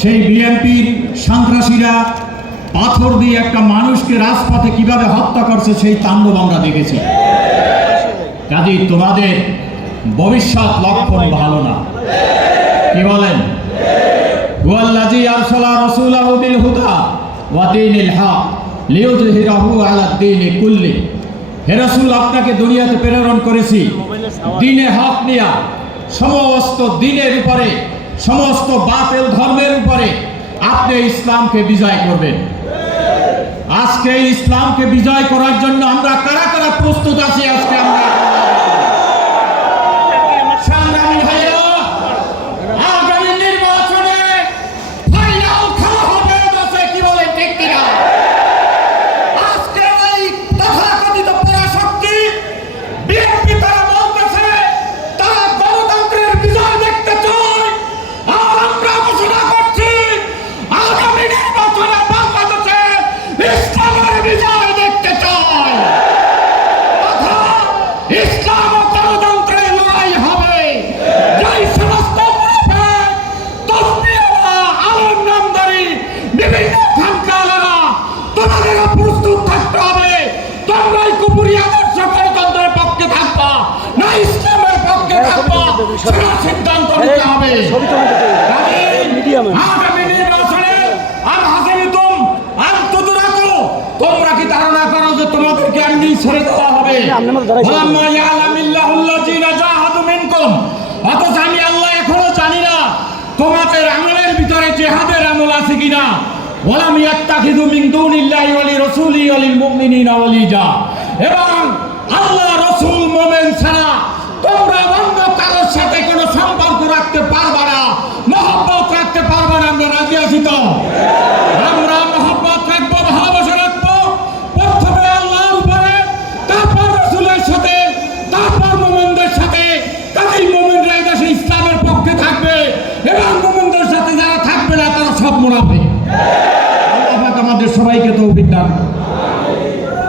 সেই বিএনপির সন্ত্রাসীরা পাথর দিয়ে একটা মানুষকে রাজপথে কিভাবে হত্যা করছে সেই তাণ্ডব আমরা দেখেছি। কাজেই তোমাদের ভবিষ্যৎ লক্ষণ ভালো না। কি বলেন? ওয়াল্লাযী আরসালা রাসূলাহু বিল হুদা ওয়া দীনিল হক লিইয়ুযহিরাহু আলা দীনি কুল্লি। হে রাসূল, আপনাকে দুনিয়াতে প্রেরণ করেছি দ্বীনে হক নিয়ে, সমস্ত দ্বীনের উপরে, সমস্ত বাতিল ধর্মের উপরে আপনি ইসলামকে বিজয় করবেন। আজকে ইসলামকে বিজয় করার জন্য আমরা কারা কারা প্রস্তুত আছি? আজকে আমরা সংগ্রামী ভাইরা, আগামী নির্বাচনে ফাইনাল খেলা হবে দেশে। কি বলেন, ঠিক কিনা? আজকে এই তথাকথিত পরাশক্তি বিএনপি তারা বলতেছে তারা গণতন্ত্রের বিজয় দেখতে চায়, আর আমরা ঘোষণা করছি আগামী নির্বাচনে বাংলাদেশে ইসলামের বিজয় দেখতে চাই। ইসলাম ও গণতন্ত্রের লড়াই হবে। যেই সমস্ত আলম নামদারি বিভিন্ন খানকালারা, তোমাদেরও প্রস্তুত থাকতে হবে। তোমরাই কুপুরি আদর্শ গণতন্ত্রের পক্ষে থাকবা না ইসলামের পক্ষে থাকবা, সেটা সিদ্ধান্ত নিতে হবে। আগামী নির্বাচনে তোমরা কি ধারণা করো যে তোমাদেরকে এমনি ছেড়ে দেওয়া হবে? অথচ আমি আল্লাহ এখনো জানি না তোমাদের আমলের ভিতরে জিহাদের আমল আছে কিনা। ওয়ালাম ইয়াত্তাখিযু মিন দুনিল্লাহি ওয়া লিরাসূলি ওয়া লিল মুমিনিনা ওয়ালিজা। এবং আল্লাহ, রাসূল, মুমিন ছাড়া তোমরা অন্য কারোর সাথে কোনো সম্পর্ক রাখতে পারবে না, মহব্বত রাখতে পারবে না। আমরা রাজি আছি তো? আমরা মহব্বত রাখবো, ভালোবাসা রাখবো, প্রথমে আল্লাহর উপরে, তারপর রাসূলের সাথে, তারপর মুমিনদের সাথে। কাজেই মুমিনরা এই দেশে ইসলামের পক্ষে থাকবে এবং মুমিনদের সাথে যারা থাকবে না তারা সব মুনাফিক। আল্লাহ পাক আমাদের সবাইকে তৌফিক দান করুন।